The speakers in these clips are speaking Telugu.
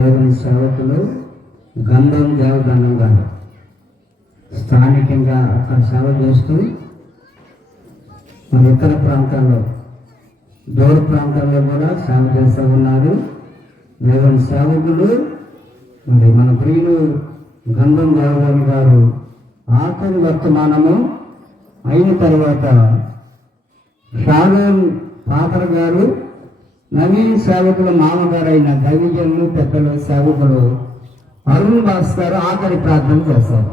దేవుని సేవకులు గంధం దేవగన్నం గారు స్థానికంగా అక్కడ సేవ చేస్తూ మరి ఇతర ప్రాంతాల్లో దూర ప్రాంతాల్లో కూడా సేవ చేస్తూ ఉన్నారు. దేవుని సేవకులు మరి మన ప్రియులు గంధం దేవగన్నం గారు ఆఖరి వర్తమానము అయిన తర్వాత షాలోన్ పాత్ర గారు నవీన్ సేవకుల మామగారైన దైవజనులు పెద్దలు సేవకులు అరుణ్ బాస్ గారు ఆఖరి ప్రార్థన చేస్తారు.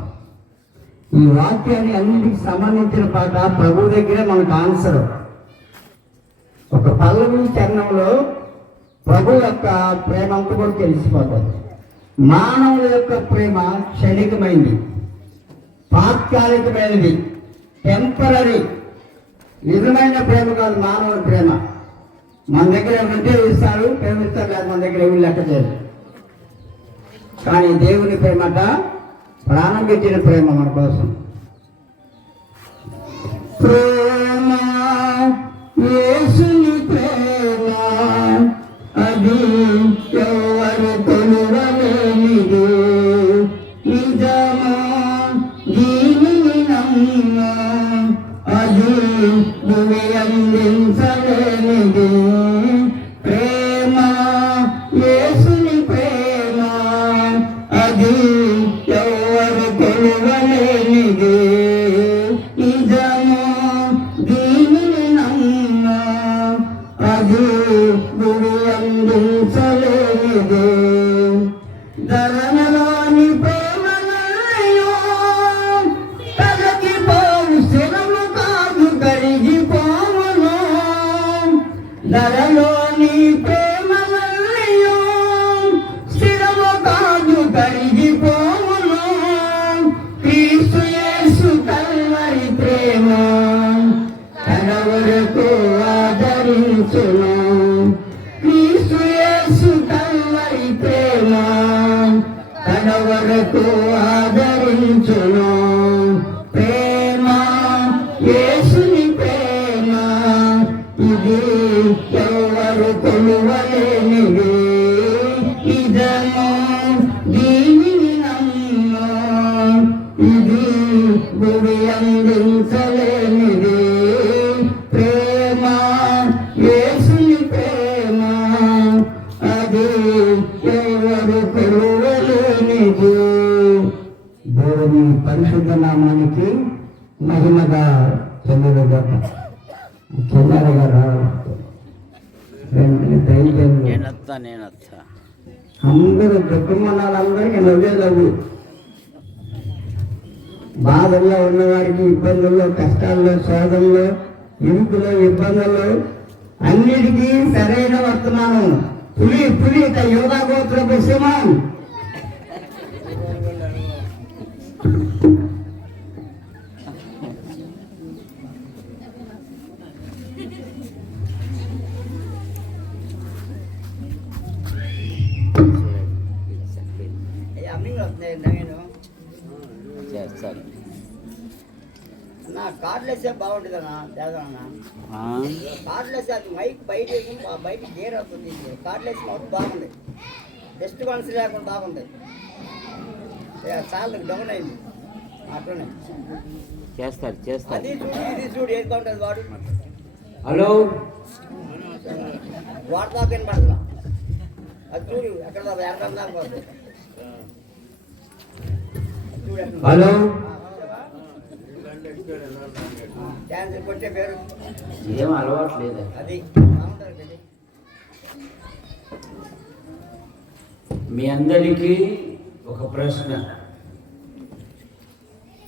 ఈ వాక్యాన్ని అన్నింటికి సంబంధించిన పాట ప్రభు దగ్గరే మనకు ఆన్సర్. ఒక పల్లవి చరణంలో ప్రభు యొక్క ప్రేమ అంతా కూడా తెలిసిపోతుంది. మానవుల యొక్క ప్రేమ క్షణికమైంది, తాత్కాలికమైనది, టెంపరీ. నిజమైన ప్రేమ కాదు మానవుల ప్రేమ. మన దగ్గర ఉంటే ఇస్తారు, ప్రేమిస్తారు, లేదు మన దగ్గర ఏమి లెక్క చేయదు. కానీ దేవుని ప్రేమట ప్రాణం పెట్టిన ప్రేమ మన కోసం. ప్రేమ యేసుని ప్రేమ అది ఎవరు కొలువలేనిది, నిజమా దీనిని నమ్మ అది భూమి అందించలేనిది. ప్రేమ యేసుని ప్రేమ అది ఎవరు కొలువలేనిది, నిజమా దీనిని నమ్మ అది భూమి అందించలేనిది. ధరణలోని ప్రేమలయో కలగిపోవు శిలము కాదు కరిగిపోవును. ధరలోని ప్రేమలయో స్థిరము కాదు కరిగిపోవును. క్రీస్తు యేసు కల్వరి ప్రేమ తన వరకు ఆదరించును. క్రీస్తు యేసు కల్వరి ప్రేమ తన వరకు ఆదరించును. ప్రేమ యేసుని ప్రేమ ఇది ఎవరు కొలువలేనిది, నిజము దీనిని నమ్మ ఇది భూమి అందించలేనిది. ప్రేమ యేసుని ప్రేమ అది ఎవరు కొలువలేనిది. దేవుని పరిశుద్ధ నామానికి మహిమగా చెందగా అందరూ దుఃఖమనాలందరికీ నవ్వేలవు. బాధల్లో ఉన్నవారికి, ఇబ్బందుల్లో, కష్టాల్లో, శోధంలో, ఇరుకులో, ఇబ్బందుల్లో అన్నిటికీ సరైన వర్తమానం. పులి యోగా గోత్రపు సింహం. కార్డ్లెస్ బాగుంటుంది అన్న, తేదన్నా కార్డ్లెస్ అది మైక్ బయట గేర్ అవుతుంది. కార్డ్లెస్ మాత్రం బాగుంది, బెస్ట్ వన్స్ లేకుండా బాగుంది. చాలా డౌన్ అయింది అట్లనే చేస్తారు. అది చూడు ఇది చూడు ఏది బాగుంటుంది వాడు. హలో వాడు దాకా వినపడుతున్నా, అది చూడు ఎక్కడ ఎక్కడ దాకా పోతుంది. హలో క్యాన్సర్ కొట్టే పేరు ఏం అలవాట్లేదు. అది మీ అందరికీ ఒక ప్రశ్న.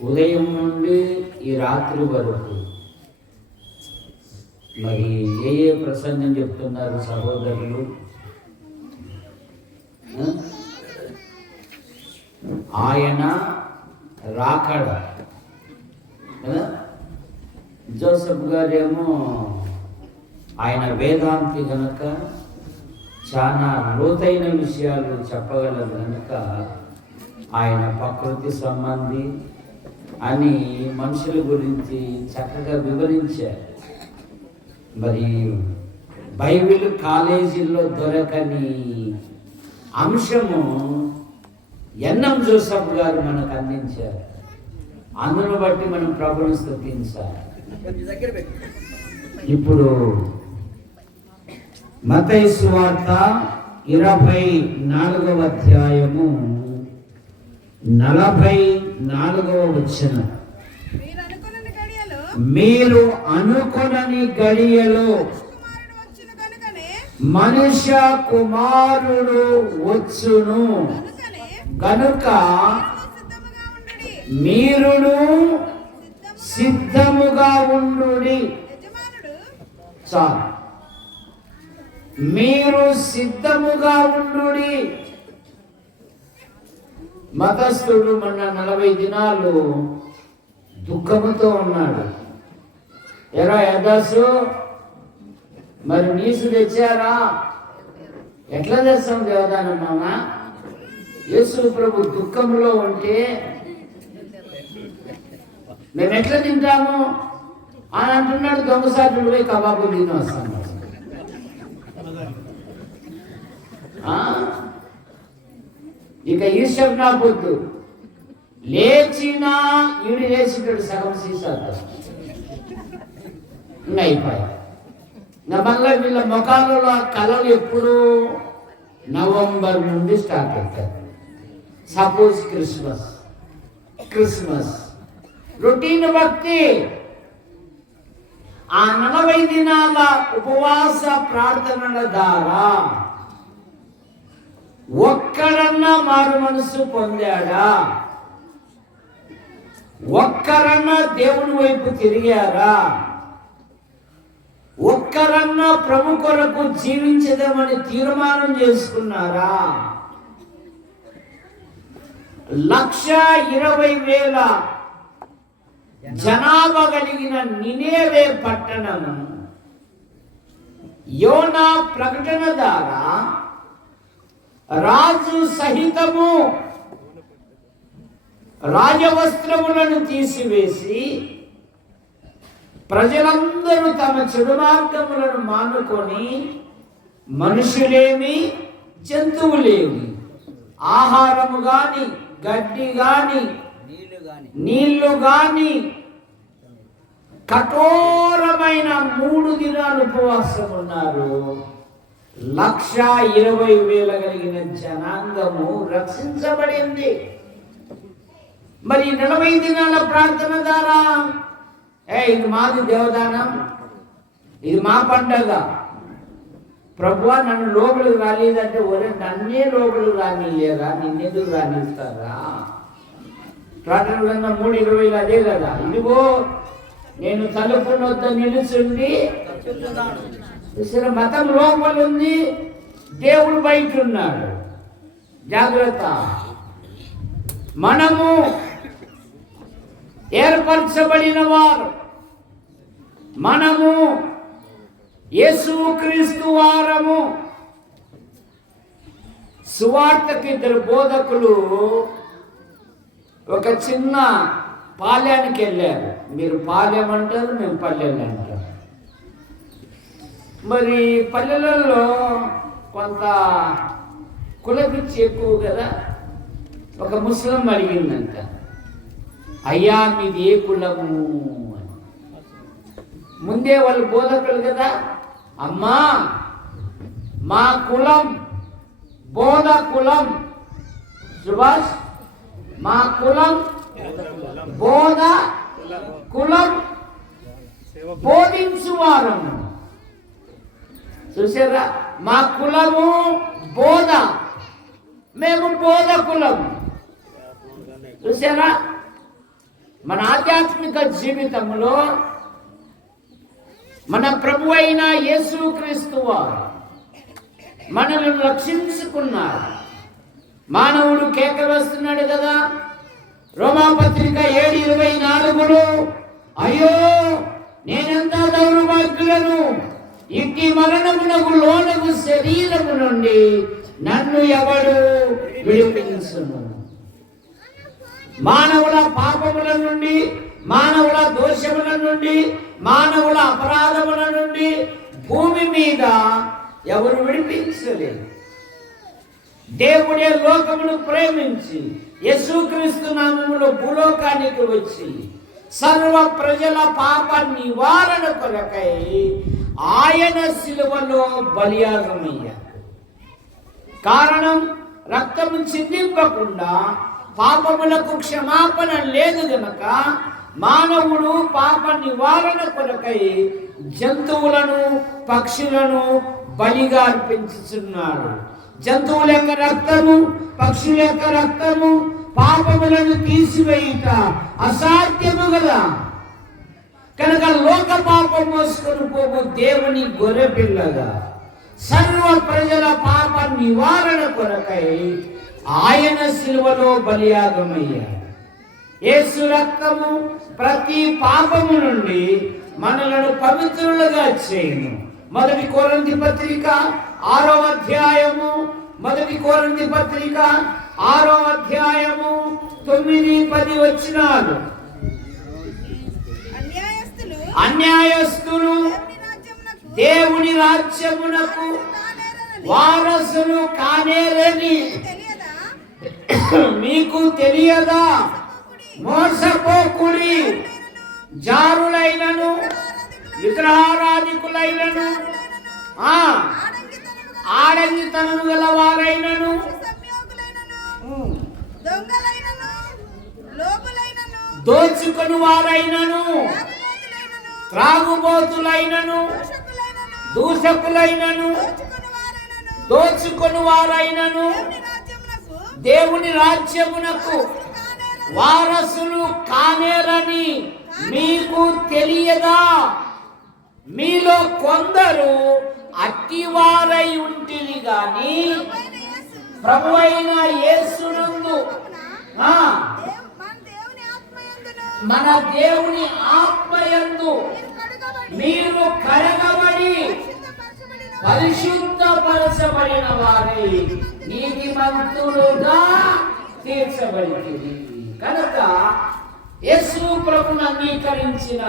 ఉదయం నుండి ఈ రాత్రి వరకు మరి ఏ ప్రసంగం చెప్తున్నారు సహోదరులు? ఆయన రాకడ. జోసెఫ్ గారేమో ఆయన వేదాంతి కనుక చాలా లోతైన విషయాలు చెప్పగలరు కనుక ఆయన ప్రకృతి సంబంధి అని మనుషుల గురించి చక్కగా వివరించారు. మరి బైబిల్ కాలేజీల్లో దొరకని అంశము ఎన్ఎం జోసఫ్ గారు మనకు అందించారు. అందును బట్టి మనం ప్రభుని స్తుతించాలి. కొంచెం దగ్గర పెట్టు. ఇప్పుడు మత్తయి సువార్త 24వ అధ్యాయము 44వ వచనం. మీరు అనుకొనని గడియలో మనుష్య కుమారుడు వచ్చును గనుక మీరును సిద్ధముగా ఉండుడి. చాలు, మీరు సిద్ధముగా ఉండుడి. మతస్థుడు మొన్న 40 దినాలు దుఃఖముతో ఉన్నాడు. ఎరా యదాసు, మరి నీసు తెచ్చారా? ఎట్లా తెస్తాం దేవదానం మామ? యేసు ప్రభు దుఃఖంలో ఉంటే మేము ఎట్లా తింటాము అని అంటున్నాడు. దొంగసాటుడు పోయి కబాబు తిని వస్తాను. ఇక ఈశ్వర్ నా పొద్దు లేచినా ఈడు లేచిటాడు సగం సీసాతో ఇంకా అయిపోయా. మళ్ళీ వీళ్ళ ముఖాలలో కళలు ఎప్పుడు నవంబర్ నుండి స్టార్ట్ అవుతాయి. సపోజ్ క్రిస్మస్ రొటీన్ భక్తి. ఆ 40 దినాల ఉపవాస ప్రార్థనల ద్వారా ఒక్కరన్నా మారు మనసు పొందాడా? ఒక్కరన్నా దేవుని వైపు తిరిగారా? ఒక్కరన్నా ప్రభు కొరకు జీవించదామని తీర్మానం చేసుకున్నారా? 1,20,000 జనాభా కలిగిన నినేవే పట్టణము యోనా ప్రకటన ద్వారా రాజు సహితము రాజవస్త్రములను తీసివేసి ప్రజలందరూ తమ చెడు మార్గములను మానుకొని మనుషులేమి జంతువులేమి ఆహారము గాని గడ్డి గాని నీళ్లు గాని కఠోరమైన 3 దినాలు ఉపవాసం ఉన్నారు. 1,20,000 కలిగిన జనాంగము రక్షించబడింది. మరి 40 దినాల ప్రార్థన ద్వారా ఇది మాది దేవదానం, ఇది మా పండగ. ప్రభువా నన్ను లోపలికి రాలేదంటే ఒరే నన్నే లోపలికి రానిలేరా, నిన్నెందుకు రానిస్తారా? ప్రార్థన 3:20 అదే కదా. ఇదిగో నేను తలుపు వద్ద నిలుచుండి. మతం లోపల ఉంది, దేవుడు బయట ఉన్నాడు. జాగ్రత్త. మనము ఏర్పరచబడిన వారు, మనము యేసుక్రీస్తు వారము. సువార్తకి 2 బోధకులు ఒక చిన్న పాలెనికి వెళ్ళారు. మీరు పాలెం అంటారు, మేము పల్లెలు అంటారు. మరి పల్లెలలో కొంత కులపిచ్చి ఎక్కువ కదా. ఒక ముస్లిం అడిగిందంట, అయ్యా మీది ఏ కులము అని. ముందే వాళ్ళు బోధకులు కదా, అమ్మా మా కులం బోధ కులం. సుభాష్, మా కులం బోధ కులం, బోధించువారము. చూసారా, మా కులము బోధ, మేము బోధ కులం. చూసారా, మన ఆధ్యాత్మిక జీవితంలో మన ప్రభు అయిన యేసుక్రీస్తు వారు మనల్ని రక్షించుకున్నారు. మానవుడు కేక వేస్తున్నాడు కదా, రోమాపత్రిక 7:24లో అయ్యో నేనెంత దౌర్భాగ్యులను, ఇట్టి మరణమునకు లోనగు శరీరము నుండి నన్ను ఎవడు విడిపించును? మానవుల పాపముల నుండి, మానవుల దోషముల నుండి, మానవుల అపరాధముల నుండి భూమి మీద ఎవరు విడిపించలేదు. దేవుడే లోకమును ప్రేమించి యేసుక్రీస్తు నామములో భూలోకానికి వచ్చి సర్వ ప్రజల పాప నివారణ కొరకై ఆయన శిలువలో బలియాగమయ్యారు. కారణం, రక్తము చిందింపకుండా పాపములకు క్షమాపణ లేదు గనక మానవుడు పాప నివారణ కొరకై జంతువులను పక్షులను బలిగా అర్పించుచున్నాడు. జంతువుల యొక్క రక్తము, పక్షుల యొక్క రక్తము పాపములను తీసివేయుట అసాధ్యము కదా. కనుక లోక పాపం మోసుకొని పోవు దేవుని గొర్రెపిల్లగా సర్వ ప్రజల పాప నివారణ కొరకై ఆయన శిలువలో బలియాగమయ్యాడు. యేసు రక్తము ప్రతి పాపము నుండి మనలను పవిత్రులుగా చేయును. మొదటి కొరింథీ పత్రిక 6వ అధ్యాయము, మొదటి కొరింథీ పత్రిక 6వ అధ్యాయము 9-10 వచనాలు. అన్యాయస్తులు దేవుని రాజ్యమునకు వారసులు కానేరని మీకు తెలియదా? మోసపోకుడి, జారులైనను విగ్రహారాధికులైనను ఆడంగితనము గలవారైనను దోచుకొని వారైనను త్రాగుబోతులైనను దూషకులైనను దోచుకొని వారైనను దేవుని రాజ్యమునకు వారసులు కానేరని మీకు తెలియదా? మీలో కొందరు అట్టివారై ఉంటిరి గాని ప్రభువైన యేసునందు మన దేవుని ఆత్మయందు మీరు కడగబడి పరిశుద్ధపరచబడిన వారై నీతిమంతులుగా తీర్చబడింది. కనుక యేసు ప్రభువును అంగీకరించిన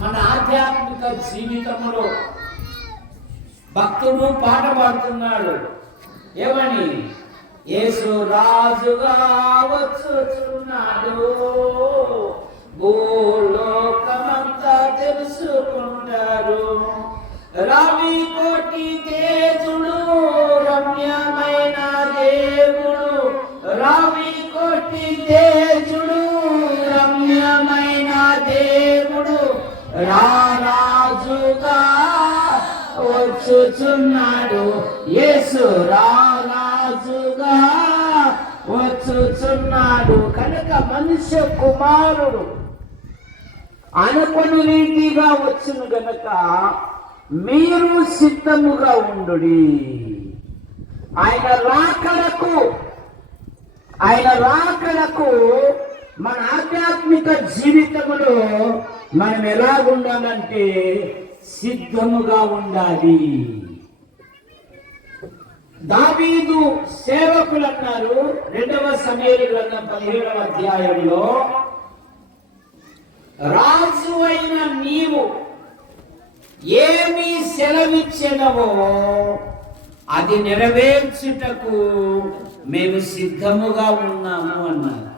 మన ఆధ్యాత్మిక జీవితంలో భక్తుడు పాట పాడుతున్నాడు. ఏమని? యేసు రాజుగా వచ్చుచున్నాడు, భూలోకమంతా తెలుసుకుంటారు. రవి కోటి తేజుడు, రమ్యమైన దేవుడు, రవి కోటి తేజుడు, రమ్యమైన దేవుడు రారాజుగా వచ్చుచున్నాడు. యేసు రారాజుగా వచ్చుచున్నాడు. కనుక మనుష్య కుమారుడు అనుకుని రీతిగా వచ్చును గనక మీరు సిద్ధముగా ఉండుడి. ఆయన రాకడకు మన ఆధ్యాత్మిక జీవితంలో మనం ఎలాగుండాలంటే సిద్ధముగా ఉండాలి. దావీదు సేవకులు అన్నారు 2వ సమూయేలు గ్రంథం 17వ అధ్యాయంలో, రాజు అయిన నీవు ఏమి సెలవిచ్చెదవో అది నెరవేర్చుటకు మేము సిద్ధముగా ఉన్నాము అన్నారు.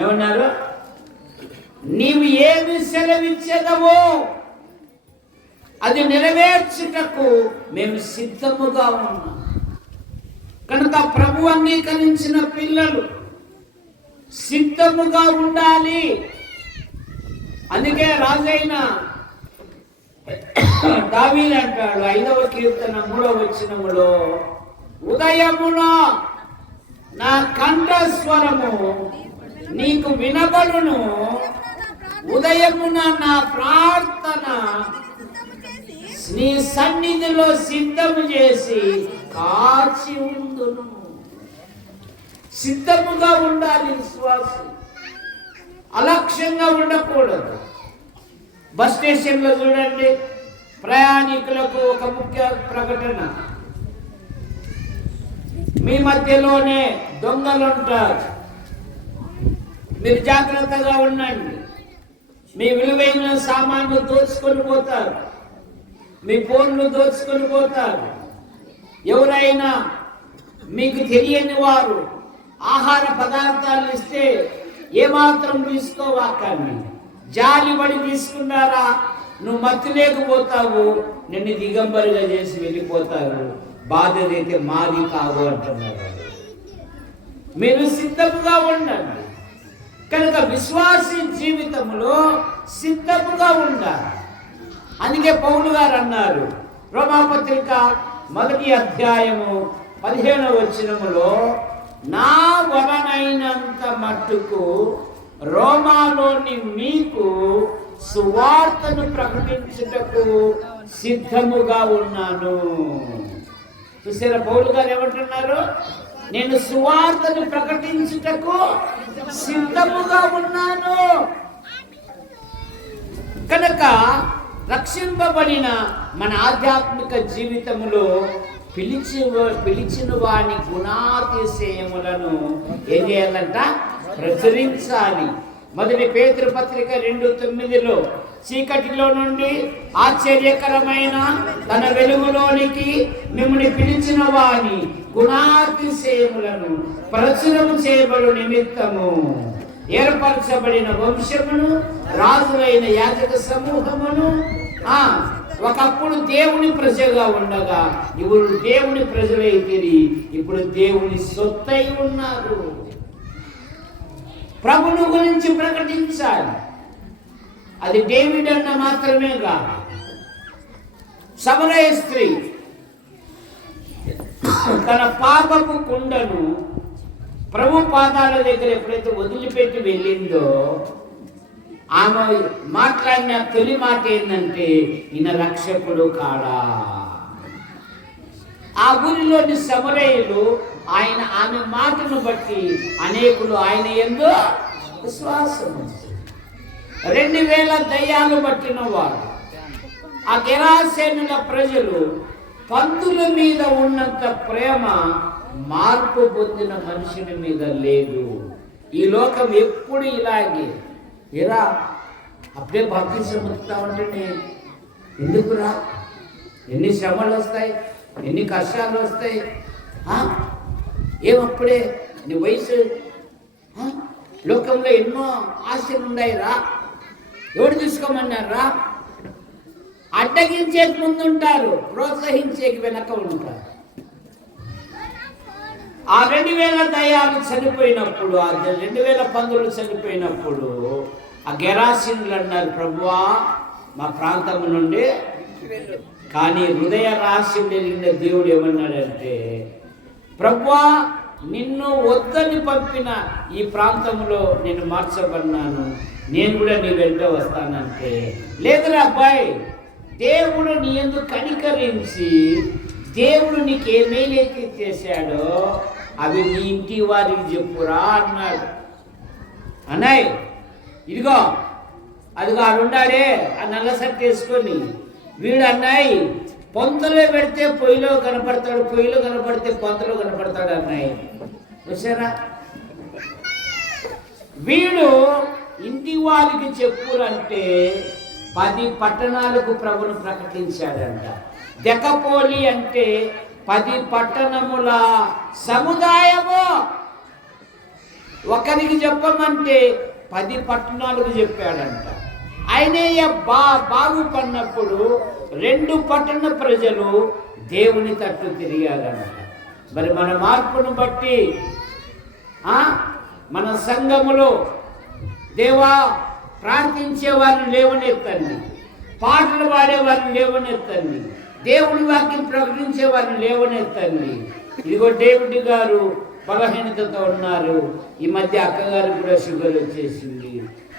ఏమన్నారు? నీవు ఏమి సెలవిచ్చెదవో అది నెరవేర్చుటకు మేము సిద్ధముగా ఉన్నాం. కనుక ప్రభు అంగీకరించిన పిల్లలు సిద్ధముగా ఉండాలి. అందుకే రాజైన దావీదు అంటాడు 5వ కీర్తన 3వ వచనములో, ఉదయమున నా కంఠస్వరము నీకు వినబడును, ఉదయమున నా ప్రార్థన నీ సన్నిధిలో సిద్ధము చేసి కాచి ఉండును. సిద్ధముగా ఉండాలి విశ్వాసం, అలక్ష్యంగా ఉండకూడదు. బస్ స్టేషన్లో చూడండి, ప్రయాణికులకు ఒక ముఖ్య ప్రకటన, మీ మధ్యలోనే దొంగలు ఉంటారు, మీరు జాగ్రత్తగా ఉండండి. మీ విలువైన సామాన్లు దోచుకొని పోతారు, మీ ఫోన్లు దోచుకొని పోతారు. ఎవరైనా మీకు తెలియని వారు ఆహార పదార్థాలు ఇస్తే ఏమాత్రం తీసుకోవాకండి. జాలిపడి తీసుకున్నారా, నువ్వు మత్తు లేకపోతావు, నిన్ను దిగంబరిగా చేసి వెళ్ళిపోతారు. బాధ్యత అయితే మాది కాదు అంటున్నారు. మీరు సిద్ధముగా ఉండండి. కనుక విశ్వాసీ జీవితంలో సిద్ధముగా ఉండాలి. అందుకే పౌలు గారు అన్నారు, రోమాపత్రిక 1వ అధ్యాయము 15వ వచనములో, నా వలనైనంత మట్టుకు రోమాలోని మీకు సువార్తను ప్రకటించుటకు సిద్ధముగా ఉన్నాను. చూసారా, పౌలు గారు ఏమంటున్నారు? నేను సువార్తను ప్రకటించుటకు సిద్ధముగా ఉన్నాను. కనుక రక్షింపబడిన మన ఆధ్యాత్మిక జీవితంలో పిలిచిన వాని గుణాతిశయములను ఏం చేయాలంట? ప్రచురించాలి. 1 పేతురు పత్రిక 2:9 చీకటిలో నుండి ఆశ్చర్యకరమైన తన వెలుగులోనికి మిమ్మల్ని పిలిచిన వాని గుణాతిశయములను ప్రచురము చేయబడు నిమిత్తము ఏర్పరచబడిన వంశమును, రాజులైన యాజక సమూహమును, ఒకప్పుడు దేవుని ప్రజగా ఉండగా ఇప్పుడు దేవుని ప్రజలైతిరి, ఇప్పుడు దేవుని సొత్తై ఉన్నారు. ప్రభుని గురించి ప్రకటించాలి. అది డేవిడ్ అన్న మాత్రమే కాదు. సమరయ స్త్రీ తన పాపపు కుండను ప్రభు పాదాల దగ్గర ఎప్పుడైతే వదిలిపెట్టి వెళ్ళిందో, ఆమె మాట్లాడిన తొలి మాట ఏంటంటే, ఈయన రక్షకుడు కాడా. ఆ ఊరిలోని సమరయులు ఆమె మాటను బట్టి అనేకులు ఆయన యందు విశ్వాసం 2000 దయ్యాలు పట్టిన వారు. ఆ గెరాసేనుల ప్రజలు పందుల మీద ఉన్నంత ప్రేమ మార్పు పొందిన మనుషుని మీద లేదు. ఈ లోకం ఎప్పుడు ఇలాగే ఎరా అప్పుడే బాప్తిసం పొందుతామంటే ఎందుకురా, ఎన్ని శ్రమలు వస్తాయి, ఎన్ని కష్టాలు వస్తాయి. ఏమప్పుడే నీ వయసు, లోకంలో ఎన్నో ఆశలు ఉన్నాయిరా, ఎవడు తీసుకోమన్నారా? అడ్డగించేకి ముందుంటారు, ప్రోత్సహించేకి వెనక ఉంటారు. ఆ 2000 దయ్యాలు చనిపోయినప్పుడు, ఆ 2000 పందులు చనిపోయినప్పుడు ఆ గెరాసీనులు అన్నారు, ప్రభువా మా ప్రాంతం నుండి. కానీ హృదయ రహస్యం తెలిగిన దేవుడు ఏమన్నాడంటే, ప్రభువా నిన్ను వద్దని పంపిన ఈ ప్రాంతంలో నేను మార్చబడినాను, నేను కూడా నీ వెంట వస్తానంటే, లేదురా అబ్బాయి, దేవుడు నీ యందు కనికరించి దేవుడు నీకు ఏ మేలైతే చేశాడో అవి నీ ఇంటి వారికి చెప్పురా అన్నాడు. అన్నాయ్ ఇదిగో అదిగో ఆడుండాడే ఆ నల్ల షర్ట్ వేసుకొని, వీడు అన్నాయి పొంతలో పెడితే పొయ్యిలో కనపడతాడు, పొయ్యిలో కనపడితే పొంతలో కనపడతాడు అన్నాయి. చూసారా, వీడు ఇంటి వారికి చెప్పులంటే 10 పట్టణాలకు ప్రభును ప్రకటించాడంట. దెకపోలి అంటే 10 పట్టణముల సముదాయము. ఒకరికి చెప్పమంటే 10 పట్టణాలకు చెప్పాడంట. ఆయనయ్య బాగుపడినప్పుడు 2 పట్టణ ప్రజలు దేవుని తట్టు తిరిగారంట. మరి మన మార్పును బట్టి మన సంఘములో దేవా ప్రార్థించే వారిని లేవనెత్తండి, పాటలు పాడే వారిని లేవనెత్తండి, దేవుని వాక్యం ప్రకటించే వారిని లేవనెత్తండి. ఇదిగో డేవిడ్ గారు బలహీనతతో ఉన్నారు. ఈ మధ్య అక్కగారు కూడా షుగర్ వచ్చేసింది.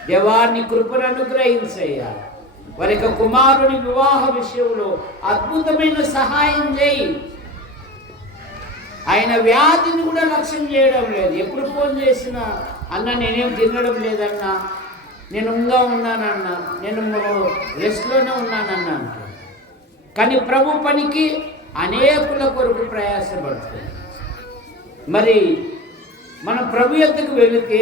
దేవాన్ని కృపను అనుగ్రహించయ్యా. వారి యొక్క కుమారుని వివాహ విషయంలో అద్భుతమైన సహాయం చేయి. ఆయన వ్యాధిని కూడా లక్ష్యం చేయడం లేదు. ఎప్పుడు ఫోన్ చేసినా అన్న నేనేం తినడం లేదన్నా, నేను ఇంకా ఉన్నానన్నా, నేను రెస్ట్లోనే ఉన్నానన్నా అంటాడు. కానీ ప్రభు పనికి అనేకుల కొరకు ప్రయాసపడుతుంది. మరి మన ప్రభు యొద్దకు వెళితే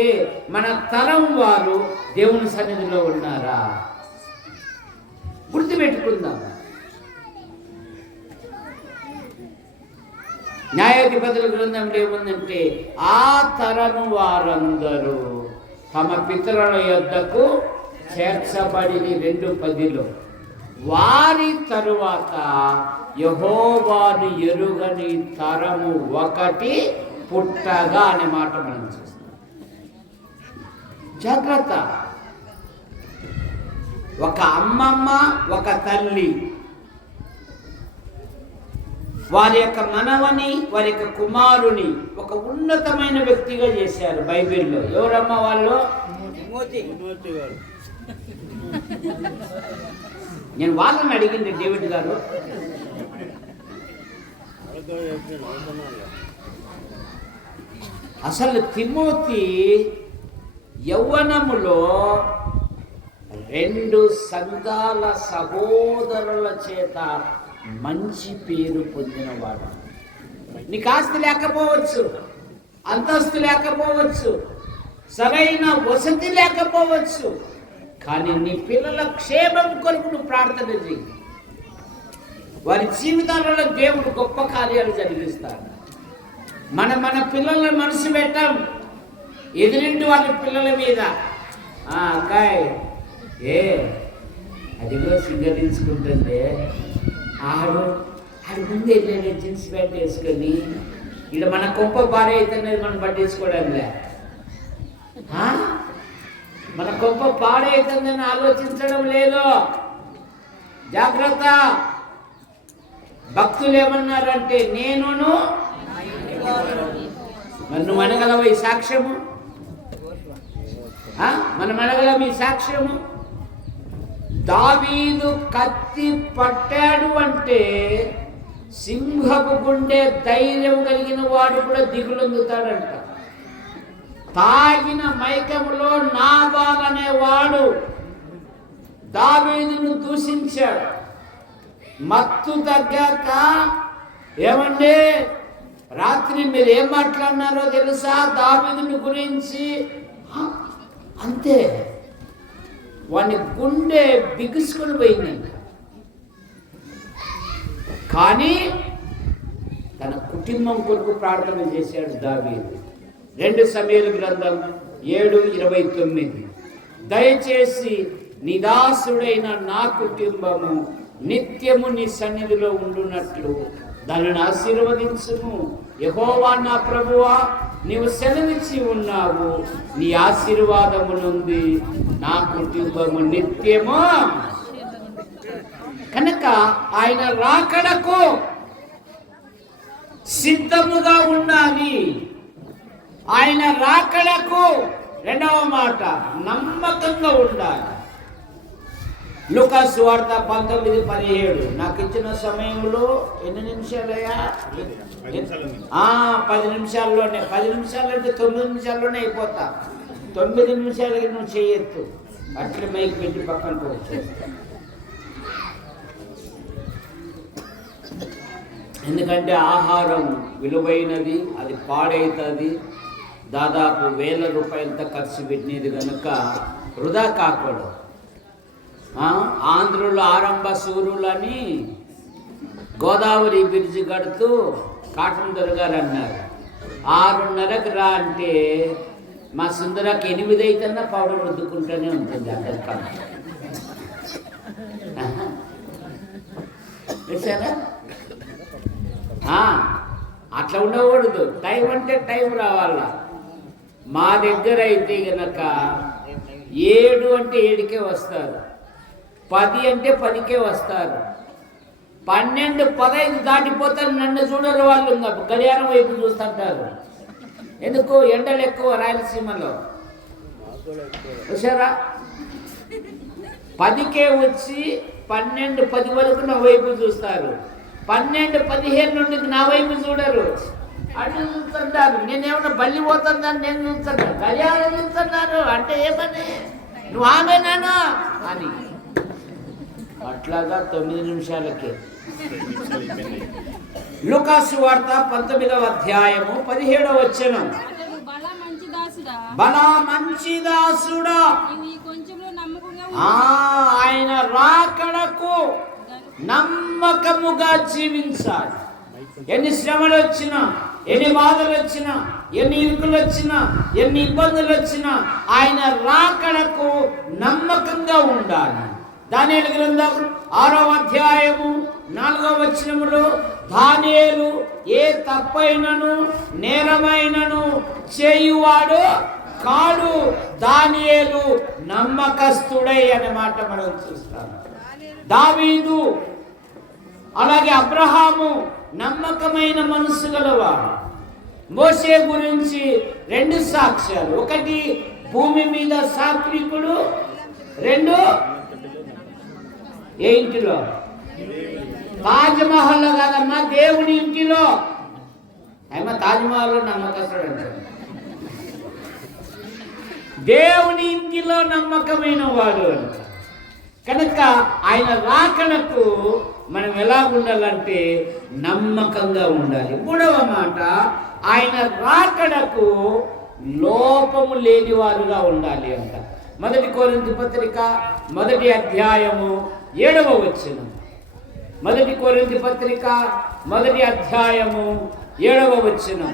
మన తరం వారు దేవుని సన్నిధిలో ఉన్నారా? గుర్తుపెట్టుకుందాం. న్యాయాధిపతుల గ్రంథంలో ఏముందంటే ఆ తరము వారందరూ తమ పితరుల యొద్దకు చేర్చబడి 2:10 వారి తరువాత యెహోవాను ఎరుగని తరము ఒకటి పుట్టగా అనే మాట మనం చూస్తాం. జాగ్రత్త. ఒక అమ్మమ్మ, ఒక తల్లి వారి యొక్క మనవని, వారి యొక్క కుమారుని ఒక ఉన్నతమైన వ్యక్తిగా చేశారు బైబిల్లో. ఎవరమ్మ వాళ్ళు? నేను వాళ్ళని అడిగింది డేవిడ్ గారు. అసలు తిమోతి యవ్వనములో 2 సంఘాల సహోదరుల చేత మంచి పేరు పొందినవాడు. నీకు ఆస్తి లేకపోవచ్చు, అంతస్తు లేకపోవచ్చు, సరైన వసతి లేకపోవచ్చు, కానీ నీ పిల్లల క్షేమం కొరకు నువ్వు ప్రార్థన చేయి. వారి జీవితాలలో దేవుడు గొప్ప కార్యాలు జరిగిస్తాడు. మన పిల్లల్ని మనసు పెట్టాం ఎదురింటి వాళ్ళ పిల్లల మీద. అక్కాయ్ అదిగో సిగ్గరించుకుంటుంటే ఆడు ముందు వెళ్ళాడు జీన్స్ ప్యాంట్ వేసుకొని, ఇక్కడ మన కొంప భార్య అవుతున్నది మనం పట్టేసుకోవడంలే. మన కొంప పాడైతుందని ఆలోచించడం లేదు. జాగ్రత్త. భక్తులు ఏమన్నారంటే నేనును నువ్వు అనగలవ ఈ సాక్ష్యము? మనం అనగలవ ఈ సాక్ష్యము? దావీదు కత్తి పట్టాడు అంటే సింహపు గుండె ధైర్యం కలిగిన వాడు కూడా దిగులొందుతాడంట. తాగిన మైకములో నాబాల్ అనేవాడు దావీదును దూషించాడు. మత్తు తగ్గాక ఏమండి రాత్రి మీరు ఏం మాట్లాడినారో తెలుసా దావీదుని గురించి? అంతే, వాని గుండె బిగుసుకొని పోయింది. కానీ తన కుటుంబం కొరకు ప్రార్థన చేశాడు దావీదు. 2 సమూయేలు గ్రంథం 7:29 దయచేసి నీ దాసుడైన నా కుటుంబము నిత్యము నీ సన్నిధిలో ఉండునట్లు దానిని ఆశీర్వదించుము. యెహోవా నా ప్రభువా, నీవు సెలవిచ్చి ఉన్నావు, నీ ఆశీర్వాదము నుండి నా కుటుంబము నిత్యము. కనుక ఆయన రాకడకు సిద్ధముగా ఉండాలి. ఆయన రాకడకు రెండవ మాట నమ్మకంగా ఉండాలి. లూకా సువార్త 19:17 నాకు ఇచ్చిన సమయంలో ఎన్ని నిమిషాలయ్యా? 10 నిమిషాల్లోనే. 10 నిమిషాలు అంటే 9 నిమిషాల్లోనే అయిపోతా. 9 నిమిషాలకి నువ్వు చేయొద్దు, అట్లా మైక్ పెట్టి పక్కన పోవచ్చు. ఎందుకంటే ఆహారం విలువైనది, అది పాడవుతుంది. దాదాపు 1000 రూపాయలతో ఖర్చు పెట్టినది కనుక వృధా కాకూడదు. ఆంధ్రులు ఆరంభ సూరులని గోదావరి బ్రిడ్జి కడుతూ కాటన్ దొరగారు అన్నారు. 6:30కి రా అంటే మా సుందరకి 8 అయితేనా పౌడర్ రుద్దుకుంటూనే ఉంటుంది అక్కడ. చూసారా? అట్లా ఉండకూడదు. టైం అంటే టైం రావాలా. మా దగ్గర అయితే గనక 7 అంటే 7కే వస్తారు, 10 అంటే 10కే వస్తారు, 12, 15 దాటిపోతారు. నన్ను చూడరు వాళ్ళు, గడియారం వైపు చూస్తుంటారు. ఎందుకు? ఎండలు ఎక్కువ రాయలసీమలో. చూసారా? 10కే వచ్చి 12, 10 వరకు నా వైపు చూస్తారు. 12, 15 నుండి నా వైపు చూడరు. అటు చూస్తుంటారు. నేనేమన్నా బల్లి పోతుందని నేను చూస్తున్నాను, గడియారం చూస్తున్నారు. అంటే ఏమని? నువ్వు ఆమెనానా అని. అట్లాగా 9 నిమిషాలకే. లూకా సువార్త 19:17 బలా మంచి దాసుడా, ఆయన రాకడకు నమ్మకముగా జీవించాలి. ఎన్ని శ్రమలు వచ్చినా, ఎన్ని బాధలు వచ్చినా, ఎన్ని ఇరుకులు వచ్చినా, ఎన్ని ఇబ్బందులు వచ్చినా ఆయన రాకడకు నమ్మకంగా ఉండాలి. దానియేలు గ్రంథం 6వ అధ్యాయము 4వ వచనములో దానియేలు ఏ తప్పైనను నేరమైనను చేయువాడు కాడు, దానియేలు నమ్మకస్తుడై అనే మాట మనం చూస్తాం. దావీదు అలాగే అబ్రహాము నమ్మకమైన మనసు గలవాడు. మోషే గురించి 2 సాక్ష్యాలు, ఒకటి భూమి మీద సాత్వికుడు, 2 ఏ ఇంటిలో? తాజ్మహల్లో కాదమ్మా, దేవుని ఇంటిలో. ఏమో తాజ్మహల్లో నమ్మకస్తుడు అంటే దేవుని ఇంటిలో నమ్మకమైన వాడు అంట. కనుక ఆయన రాకడకు మనం ఎలా ఉండాలంటే నమ్మకంగా ఉండాలి. 3వ మాట, ఆయన రాకడకు లోపము లేని వారుగా ఉండాలి అంట. 1 కొరింథీ పత్రిక 1వ అధ్యాయము 7వ వచనం. 1 కొరింథీ పత్రిక 1వ అధ్యాయము 7వ వచనం.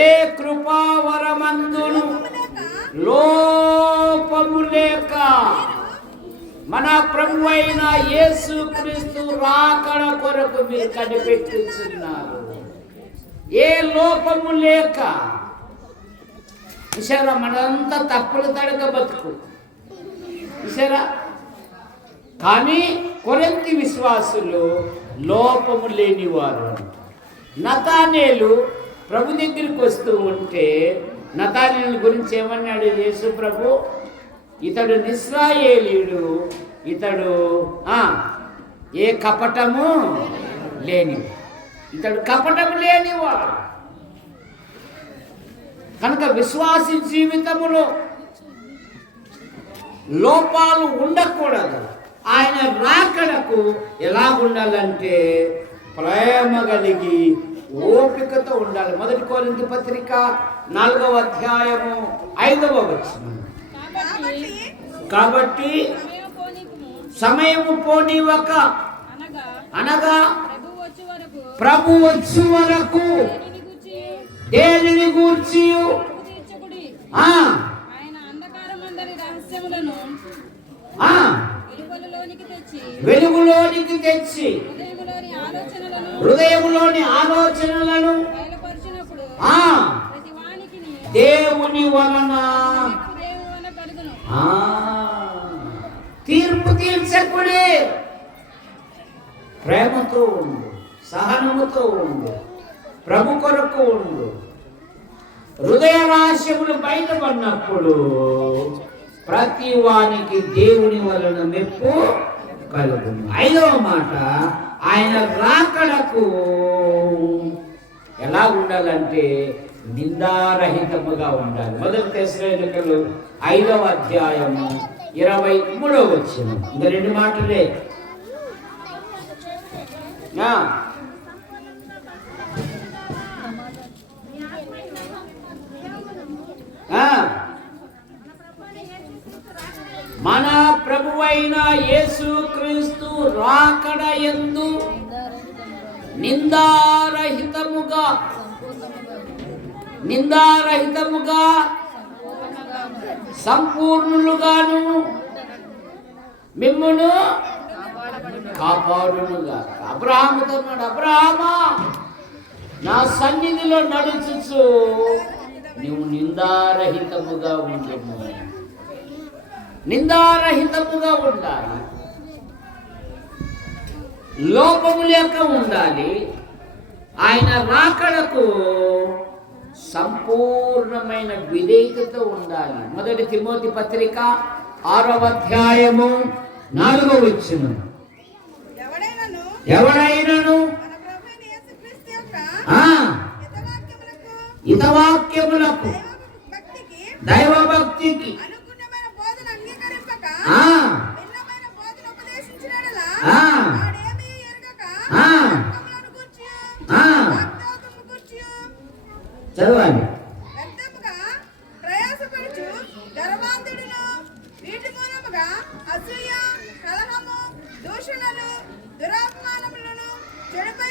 ఏ కృపావరమందును లోపము లేక మన ప్రభు అయిన యేసుక్రీస్తు రాకడ కొరకు మీరు కనిపెట్టుచున్నారు. ఏ లోపము లేక. చూసారా, మనంతా తప్పులు తడక బతుకు చూసారా. కానీ కొరింథీ విశ్వాసులు లోపము లేనివారు. నతానేలు ప్రభు దగ్గరికి వస్తూ ఉంటే నతానేలు గురించి ఏమన్నాడు యేసు ప్రభు? ఇతడు నిస్రాయేలీయుడు, ఇతడు ఏ కపటము లేని, ఇతడు కపటము లేనివాడు. కనుక విశ్వాసి జీవితములో లోపాలు ఉండకూడదు. ఆయన రాకడకు ఎలా ఉండాలంటే ప్రేమ కలిగి ఓపికతో ఉండాలి. 1 కొరింథీ పత్రిక 4వ అధ్యాయము 5వ వచనం. కాబట్టి సమయము పోనివ్వక, అనగా ప్రభు వచ్చు వరకు దేనిని గూర్చి వెలుగులోనికి తెచ్చి హృదయములోని ఆలోచనలను దేవుని వలన తీర్పు తీర్చకుడే. ప్రేమతో ఉండు, సహనముతో ఉండు, ప్రభు కొరకు ఉండు. హృదయ రహస్యములు బయటపడినప్పుడు ప్రతి వానికి దేవుని వలన మెప్పు కలుగును. 5వ మాట, ఆయన రాకడకు ఎలా ఉండాలంటే నిందారహితముగా ఉండాలి. 1 తెస్సలోనికలు 5వ అధ్యాయము 23వ వచనం. ఇంకా 2 మాటలే. మన ప్రభువైన యేసుక్రీస్తు రాకడ యందు నిందారహితముగా సంపూర్ణులుగాను మిమ్మును కాపాడునుగా. అబ్రహాముతో అన్నాడు, అబ్రహామా నా సన్నిధిలో నడుచుచు నువ్వు నిందారహితముగా ఉండము. నిందారహితముగా ఉండాలి, లోపము లేక ఉండాలి. ఆయన రాకడకు సంపూర్ణమైన విధేయతతో ఉండాలి. 1 తిమోతి పత్రిక 6వ అధ్యాయము 4వ వచనం. ఎవడైనను హితవాక్యములకు దైవభక్తికి చదవాలి. ప్రయాసపడుచు గర్వాంధుడును వీటి మూలముగా అసూయ, కలహము, దూషణలు, దురాభిమానములను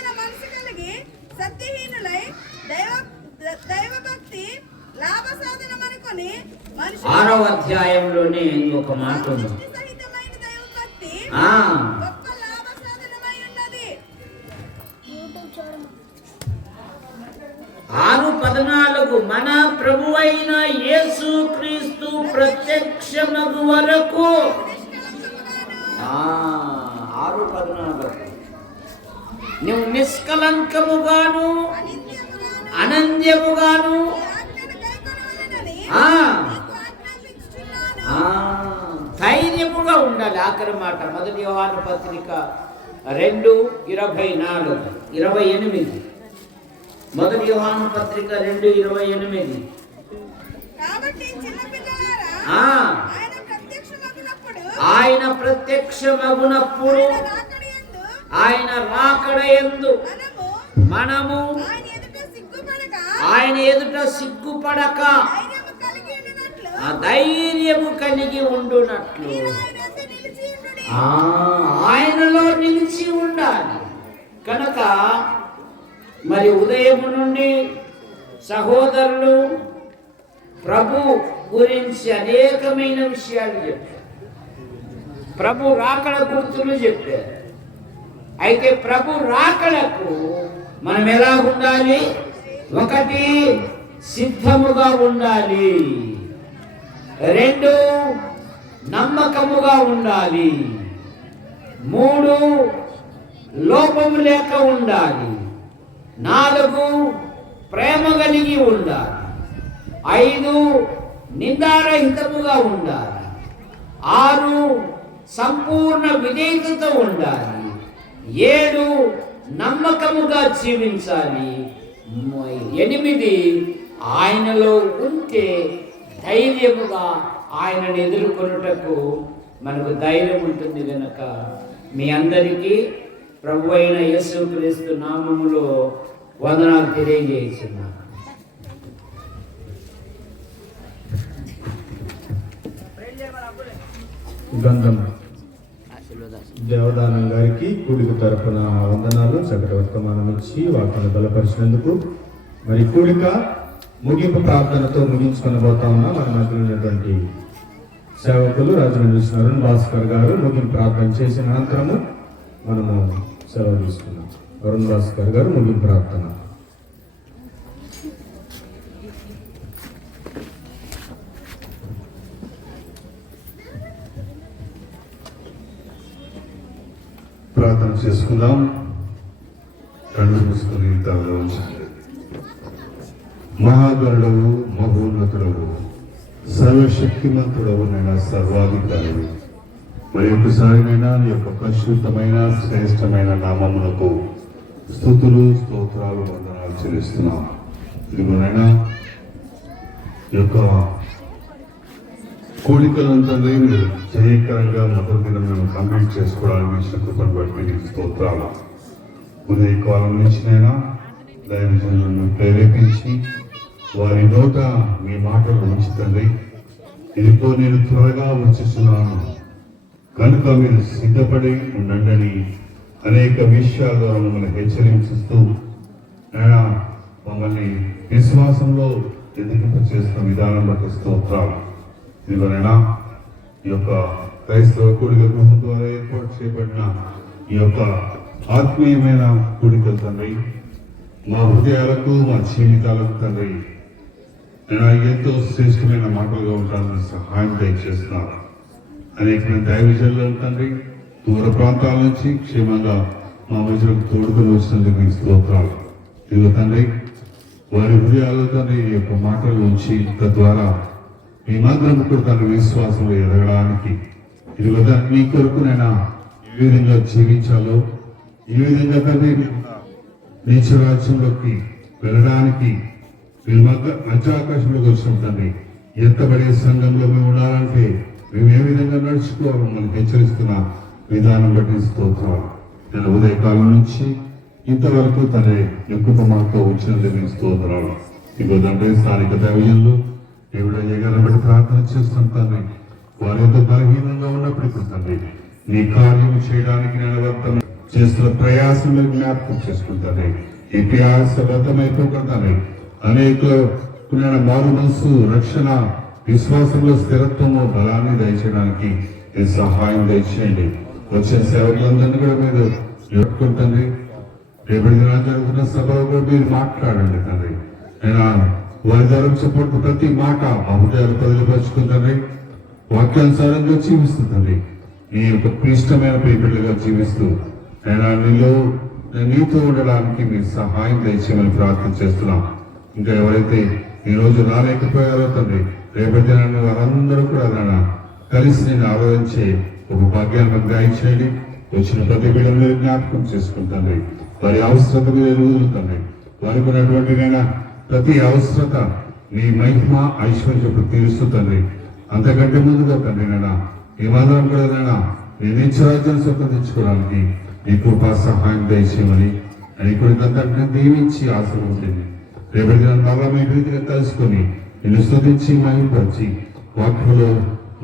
సహోదరుల మనసు కలిగి సత్యహీనులై దైవభక్తి లాభ సాధనం అనుకొని మనుషులు 6వ అధ్యాయంలోనే ఇంకొక మాట ఉంది. సహితమైన దైవభక్తి ఆ, గొప్ప లాభ సాధనమై ఉన్నది. 6:14 మన ప్రభువైన యేసు క్రీస్తు ప్రత్యక్షమగు వరకు. 6:14 నువ్వు నిష్కలంకముగాను అనంద్యముగాను ఆ, ధైర్యముగా ఉండాలి. ఆఖరి మాట 1 యోహాను పత్రిక 2:24 28. 1 యోహాను పత్రిక 2:28. కాబట్టి చిన్న పిల్లలారా ఆయన ప్రత్యక్షమగునప్పుడు ఆయన రాకడయందు మనము ఆయన ఎదుట సిగ్గుపడక ధైర్యము కలిగి ఉండునట్లు ఆయనలో నిలిచి ఉండాలి. కనుక మరి ఉదయం నుండి సహోదరులు ప్రభు గురించి అనేకమైన విషయాలు చెప్పారు. ప్రభు రాకడ గుర్తులు చెప్పారు. అయితే ప్రభు రాకడకు మనం ఎలా ఉండాలి? 1 సిద్ధముగా ఉండాలి, 2 నమ్మకముగా ఉండాలి, 3 లోపము లేక ఉండాలి, 4 ప్రేమ కలిగి ఉండాలి, 5 నిందారహితముగా ఉండాలి, 6 సంపూర్ణ విధేయతతో ఉండాలి, 7 నమ్మకముగా జీవించాలి, 8 ఆయనలో ఉంటే ధైర్యముగా ఆయనను ఎదుర్కొనుటకు మనకు ధైర్యం ఉంటుంది. కనుక మీ అందరికీ ప్రభు అయిన యేసుక్రీస్తు నామములో వందనాలు తెలియజేస్తున్నాను. గంధం దేవదానం గారికి కూడిక తరపున వందనాలు, చక్కటి వర్తమానం ఇచ్చి వాటిని బలపరిచినందుకు. మరి కూడిక ముగింపు ప్రార్థనతో ముగించుకొనబోతా ఉన్నా. మన మధ్యలో ఉన్నటువంటి సేవకులు రాజమండ్రి అరుణ్ భాస్కర్ గారు ముగింపు ప్రార్థన చేసిన అనంతరము మనము సెలవు తీసుకున్నాం. అరుణ్ భాస్కర్ గారు ముగింపు ప్రార్థన. ప్రార్థన చేసుకుందాం. కళ్ళు మూసుకుని తలలో ఉంచండి. మహాగరుడవు, మహోన్నతుడవు, సర్వశక్తిమంతుడవు, నైనా సర్వాధికారుడు, మరి ఒకసారినైనా నీ యొక్క పరిశుద్ధమైన శ్రేష్టమైన నామమునకు స్తుతులు, స్తోత్రాలు, వందనాలు చెల్లిస్తున్నాం. ఇదిగోనైనా ఈ యొక్క కూడికలంతా మీరు జయకరంగా మొదటి దినం మేము కంప్లీట్ చేసుకోవడానికి ఇచ్చిన కృపను బట్టి మీకు స్తోత్రాలు. ఉదయకాలం నుంచినైనా దైవజనులను ప్రేరేపించి వారి నోట మీ మాటలు ఉంచుతండి. ఇదిగో నేను త్వరగా వచ్చేస్తున్నాను కనుక మీరు సిద్ధపడి ఉండండి అనేక విషయాల్లో మమ్మల్ని హెచ్చరిస్తూ మమ్మల్ని విశ్వాసంలో ఎదిగింప చేస్తున్న విధానం బట్టి స్తోత్రాలు. ఇదిగోనైనా ఈ యొక్క క్రైస్తవ కూడిక గృహం ద్వారా ఏర్పాటు చేయబడిన ఈ యొక్క ఆత్మీయమైన కూడికలు తండ్రి, మా హృదయాలకు మా జీవితాలకు తండ్రి నేను ఎంతో శ్రేష్టమైన మాటలుగా ఉంటానని సహాయం దయచేస్తున్నారు. అనేకమైన దైవజనులు తండ్రి దూర ప్రాంతాల నుంచి క్షేమంగా మా మధ్యలోకి తోడుకొని వచ్చినందుకు మీ స్తోత్రాలు. ఇదిగో తండ్రి వారి హృదయాలు తండ్రి ఈ యొక్క మాటలు ఉంచి తద్వారా మేమందరం కూడా తన విశ్వాసంలో ఎదగడానికి ఇదిగో మీ కొరకునైనా ఏ విధంగా జీవించాలో, ఏ విధంగా తండ్రి నీచ రాజ్యంలోకి వెళ్ళడానికి మధ్యాకాశంలోకి వచ్చిన తండ్రి ఎత్తబడే సంఘంలో మేము ఉండాలంటే మేము ఏ విధంగా నడుచుకోవాలి మనం హెచ్చరిస్తున్న విధానం బట్టి స్తోత్రాలు. నేను ఉదయకాలం నుంచి ఇంతవరకు తండ్రి ఎక్కువ మాతో వచ్చినందుకు మీకు స్తోత్రాలు. ఇదిగో తండ్రి స్థానిక దైవజనులు దేవుడు అయ్యగారిని బట్టి ప్రార్థన చేస్తాను తండ్రి. వారి ఎంతో బలహీనంగా ఉన్నప్పటికీ తండ్రి నీ కార్యం చేయడానికి నేను చేస్తున్న ప్రయాసం మీరు జ్ఞాపకం చేసుకుంటారు. ఈ ప్రయాస వ్యర్థమైపోకుండానే అనేక మారు మనసు, రక్షణ, విశ్వాసంలో స్థిరత్వము, బలాన్ని దయచేయడానికి మీరు సహాయం దయచేయండి. వచ్చిన సేవకులందరినీ కూడా మీరు జరుపుకుంటుంది. రేపటి దినాలు జరుగుతున్న సభలో కూడా మీరు మాట్లాడండి తండ్రి. నేను వారి ద్వారా చెప్పిన ప్రతి మాట మా హృదయాలు బదిలిపరుచుకుంటుంది. వాక్యానుసారంగా జీవిస్తుంది. నీ యొక్క క్లిష్టమైన ప్రియబిడ్డలుగా జీవిస్తూ నేను నీతో ఉండడానికి మీరు సహాయం దయచేయమని ప్రార్థన చేస్తున్నాం. ఇంకా ఎవరైతే ఈ రోజు రాలేకపోయారో తండ్రి, రేపటి దినాన్ని వారందరూ కూడా నాన్న కలిసి నేను ఆలోచించే ఒక భాగ్యాన్ని దయచేయండి. వచ్చిన ప్రతి బిడ్డను మీరు జ్ఞాపకం చేసుకుంటుంది. వారి అవసరత మీద ఎదుగుతుంది. వారికి ఉన్నటువంటి ప్రతి అవసరత నీ మహిమ ఐశ్వర్యపు తీరుస్తుంది. అంతకంటే ముందుగా తండ్రి ఏమాత్రం కూడా నీ నిత్యరాజ్యాన్ని స్వతంత్రించుకోవడానికి నీ కృపా సహాయం దయచేయమని అంతటిని దీవించి ఆశీర్వదించండి. రేపటి దినం బాగా మీ రీతిగా తెలుసుకొని నిన్ను స్తుతించి మహిమపరిచి వాక్యంలో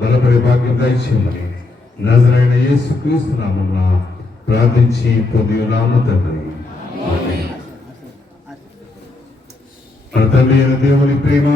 బలపడే భాగ్యం దయచేయమని నజరైన యేసుక్రీస్తు నామమున ప్రార్థించి పొందియున్నాము తండ్రి. మన తండ్రి అయిన దేవుని ప్రేమ,